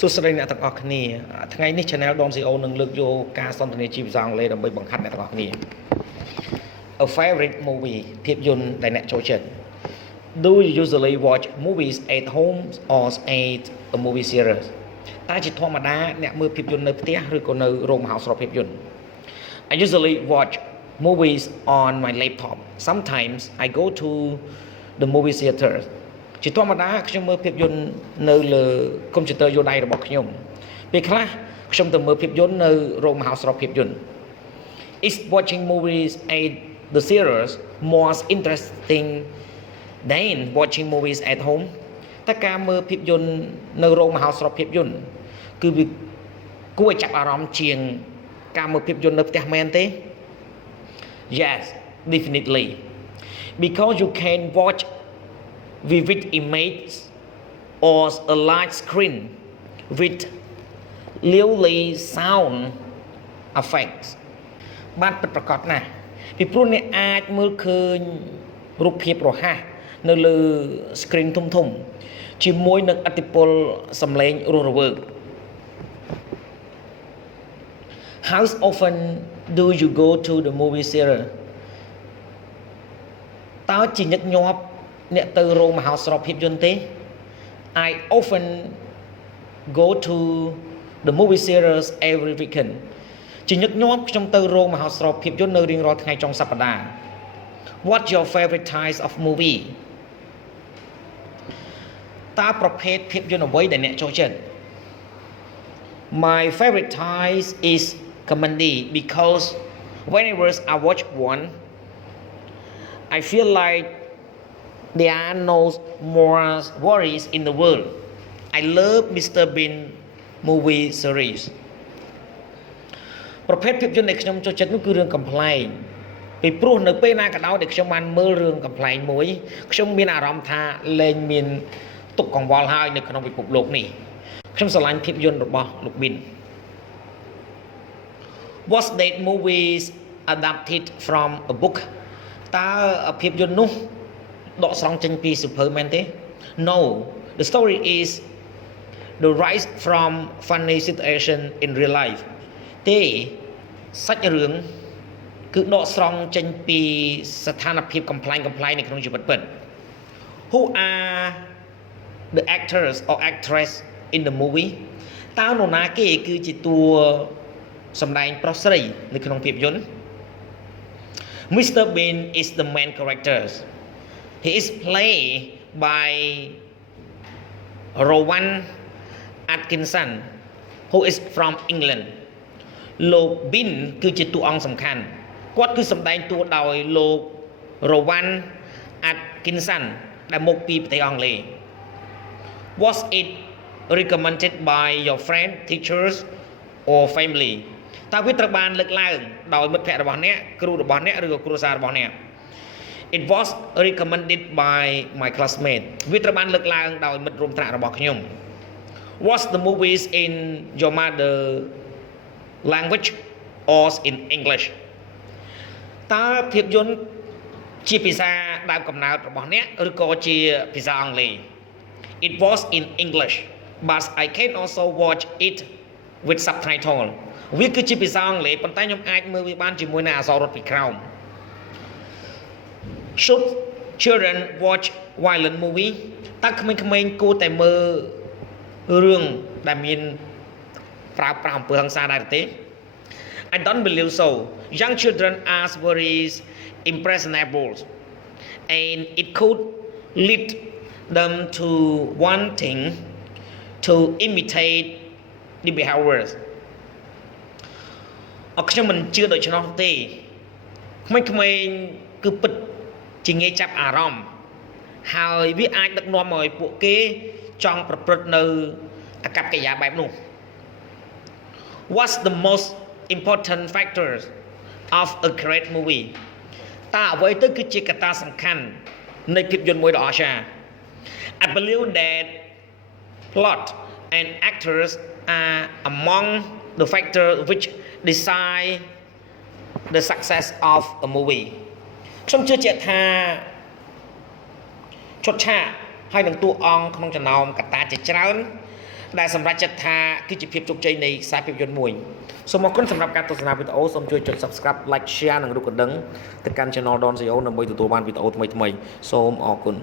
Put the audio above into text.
សួស្តីអ្នកទាំងអស់គ្នាថ្ងៃនេះ Channel ដន CEO នឹងលើកយកការសន្ទនាជាភាសាអង់គ្លេសដើម្បីបង្ហាត់អ្នកទាំងអស់គ្នា A favorite movie ភាពយន្តដែលអ្នកចូលចិត្ត Do you usually watch movies at home or at a movie theater តើជាធម្មតាអ្នកមើលភាពយន្តនៅផ្ទះឬក៏នៅរោងមហោស្រពភាពយន្ត I usually watch movies on my laptop sometimes I go to the movie theater ជាធម្មតាខ្ញុំមើលភាពយន្តនៅលើកុំព្យូទ័រយួរដៃរបស់ខ្ញុំពេលខ្លះខ្ញុំទៅមើលភាពយន្តនៅរោងមហោស្រពភាពយន្ត Is watching movies at the theaters more interesting than watching movies at home តើការមើលភាពយន្តនៅរោងមហោស្រពភាពយន្តគឺវាគួរឲ្យចាប់អារម្មណ៍ជាងការមើលភាពយន្តនៅផ្ទះមែនទេ Yes definitely because you can watch vivid images or a large screen with lively sound effects បានពិតប្រាកដណាស់ពីព្រោះអ្នកអាចមើលឃើញរូបភាពរហ័សនៅលើ screen ធំៗជាមួយនឹងឥទ្ធិពលសំឡេងរស់រវើក How often do you go to the movie theater តើជាញឹកញាប់អ្នកទៅរោងមហោស្រពភាពយន្តទេ I often go to the movie theaters every weekend ជាញឹកញាប់ខ្ញុំទៅរោងមហោស្រពភាពយន្តនៅរៀងរាល់ថ្ងៃចុងសប្តាហ៍ What's your favorite type of movie តើប្រភេទភាពយន្តអ្វីដែលអ្នកចូលចិត្ត My favorite type is comedy because whenever I watch one I feel like there are no more worries in the world. I love Mr. Bean movie series. ប្រភេទភាពយន្តដែលខ្ញុំចូលចិត្តនោះគឺរឿងកំប្លែងពីព្រោះនៅពេលណាក៏ដោយដែលខ្ញុំបានមើលរឿងកំប្លែងមួយខ្ញុំមានអារម្មណ៍ថាលែងមានទុក្ខកង្វល់ហើយនៅក្នុងពិភពលោកនេះខ្ញុំស្រឡាញ់ភាពយន្តរបស់លោក Bean. Was that movies adapted from a book? តើភាពយន្តនោះដកស្រង់ចេញពីសៀវភៅមែនទេ No the story is the rise from funny situation in real life ទេសាច់រឿងគឺដកស្រង់ចេញពីស្ថានភាពកំប្លែងនៅក្នុងជីវិតពិត Who are the actors or actress in the movie តើនរណាគេគឺជាតួសម្ដែងប្រុសស្រីនៅក្នុងភាពយន្ត Mr. Bean is the main character He is played by Rowan Atkinson who is from England លោក Bean គឺជាតួអង្គសំខាន់គាត់គឺសម្ដែងតួដោយលោក Rowan Atkinson ដែលមកពីប្រទេសអង់គ្លេស Was it recommended by your friend teachers or family តើវាត្រូវបានលើកឡើងដោយមិត្តភ័ក្តិរបស់អ្នកគ្រូរបស់អ្នកឬក៏គ្រួសាររបស់អ្នកIt was recommended by my classmate វាត្រូវបានលើកឡើងដោយមិត្តរួមថ្នាក់របស់ខ្ញុំ Was the movies in your mother language or in English តើភាពយន្តជាភាសាដើមកំណើតរបស់អ្នកឬក៏ជាភាសាអង់គ្លេស It was in English but I can also watch it with subtitle វាគឺជាភាសាអង់គ្លេសប៉ុន្តែខ្ញុំអាចមើលវាបានជាមួយនឹងអក្សររត់ពីក្រោមShould children watch violent movie តើក្មេងៗគួរតែមើលរឿងដែលមានប្រើប្រាស់អំពើហិង្សាដែរទេ I don't believe so young children are very impressionable and it could lead them to wanting to imitate the behaviors ខ្ញុំមិនជឿដូច្នោះទេក្មេងៗគឺពិតជាងាយចាប់អារម្មណ៍ហើយវាអាចដឹកនាំឲ្យពួកគេចង់ប្រព្រឹត្តនៅអកប្បកិរិយាបែបនោះ What's the most important factors of a great movie តើអ្វីទៅគឺជាកត្តាសំខាន់នៃភាពយន្តមួយដ៏អស្ចារ្យ I believe that plot and actors are among the factors which decide the success of a movie ខ្ញុំជឿជាក់ថាឈុតឆាកហើយនឹងតួអង្គក្នុងចំណោមកត្តាជាច្រើន ដែលសម្រាប់ចិត្តថាគឺជាភាពជោគជ័យនៃខ្សែភាពយន្តមួយសូមអរគុណសម្រាប់ការទស្សនាវីដេអូសូមជួយចុច Subscribe Like Share និងរូបកណ្ដឹងទៅកាន់ Channel Don CEO ដើម្បីទទួលបានវីដេអូថ្មីៗសូមអរគុណ